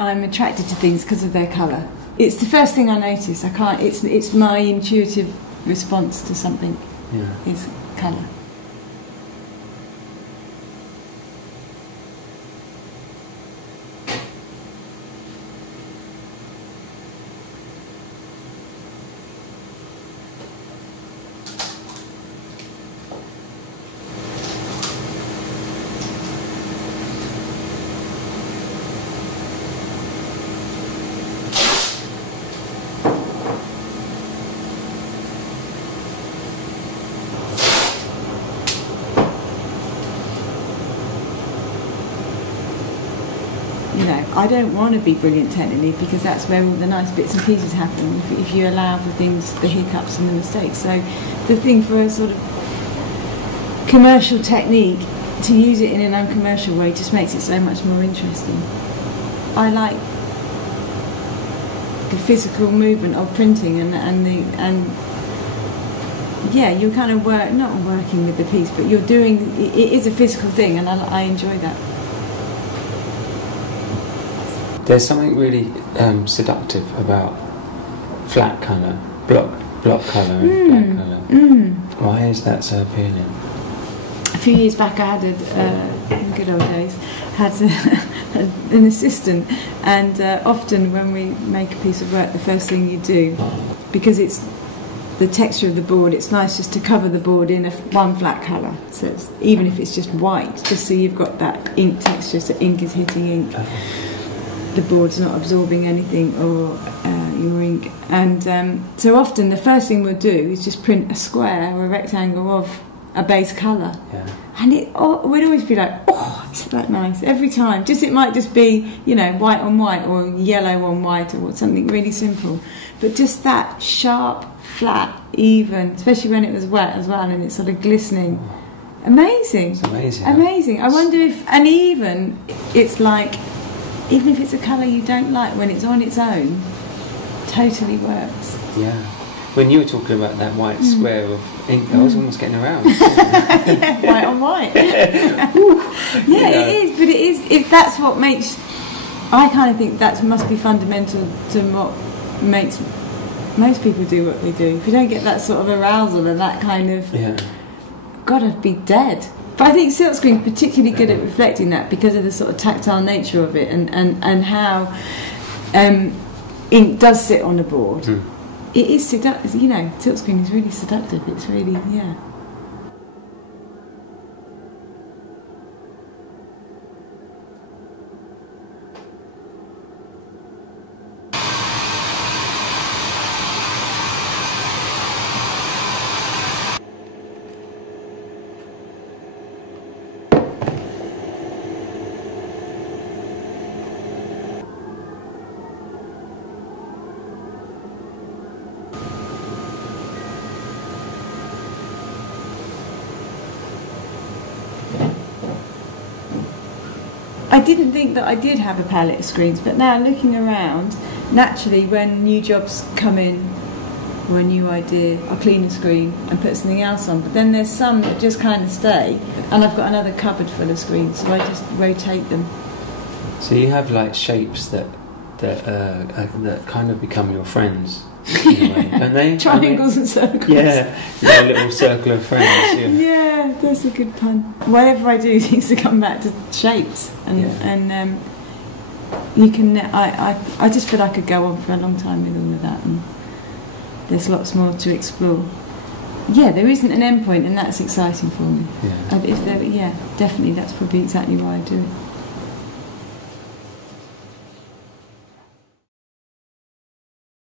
I'm attracted to things because of their colour. It's the first thing I notice. I can't. It's my intuitive response to something. Yeah. Is colour. You know, I don't want to be brilliant technically because that's where all the nice bits and pieces happen if you allow for things, the hiccups and the mistakes. So the thing for a sort of commercial technique, to use it in an uncommercial way just makes it so much more interesting. I like the physical movement of printing and yeah, you're kind of not working with the piece, but you're doing, it is a physical thing, and I enjoy that. There's something really seductive about flat colour, block colour and flat colour. Why is that so appealing? A few years back I had in the good old days, had an assistant, and often when we make a piece of work, the first thing you do, because it's the texture of the board, it's nice just to cover the board in one flat colour, so even if it's just white, just so you've got that ink texture, so ink is hitting ink. The board's not absorbing anything, or your ink. And so often the first thing we'll do is just print a square or a rectangle of a base colour. Yeah. And we'd always be like, oh, isn't that nice? Every time. It might just be, you know, white on white or yellow on white or something really simple. But just that sharp, flat, even, especially when it was wet as well and it's sort of glistening. Amazing. It's amazing. Amazing. I wonder if, and even, it's like, even if it's a colour you don't like, when it's on its own, totally works. Yeah. When you were talking about that white square of ink, I was almost getting around. Yeah, white on white. Yeah, it is, but it is. That's what makes. I kind of think that must be fundamental to what makes most people do what they do. If you don't get that sort of arousal and that kind of, God, I'd be dead. But I think silkscreen's particularly good at reflecting that because of the sort of tactile nature of it and how ink does sit on a board. It is seductive, you know, silkscreen is really seductive. It's really, yeah. I didn't think that I did have a palette of screens, but now looking around, naturally when new jobs come in or a new idea, I'll clean a screen and put something else on. But then there's some that just kind of stay, and I've got another cupboard full of screens, so I just rotate them. So you have like shapes that kind of become your friends. In a way, don't they? Triangles and circles. Yeah, a little circle of friends. Yeah, that's a good pun. Whatever I do seems to come back to shapes, and you can. I just feel I could go on for a long time with all of that, and there's lots more to explore. Yeah, there isn't an end point, and that's exciting for me. Yeah. Definitely, that's probably exactly why I do it.